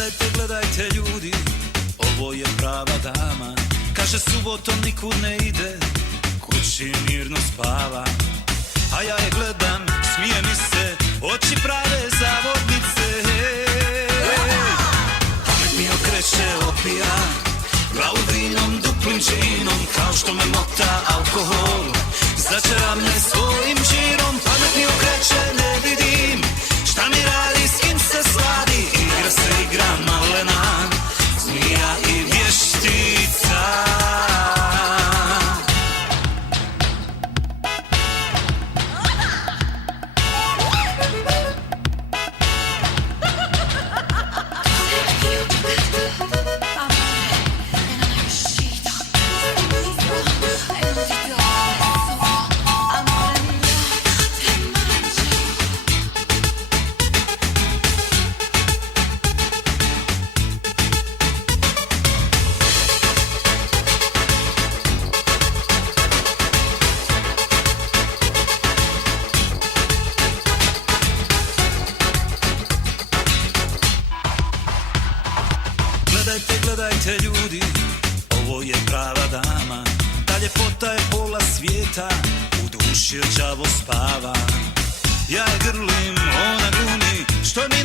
Gledajte, gledajte ljudi, ovo je prava dama. Kaže subotom nikud ne ide, kući mirno spava. A ja je gledam, smije mi se, oči prave zavodnice. Pamet mi okreće, opija, glavu vinom, duplim džinom, kao što me mota alkohol. Začera me svojim činom, pamet mi okreće, ne vidim šta mi radi, s kim se sladi. Igra se igra malena, zmija i vještica. Gledajte, gledajte ljudi, ovo je prava dama. Ta ljepota je pola svijeta, u duši đavo spava. Ja je grlim, ona glumi, što mi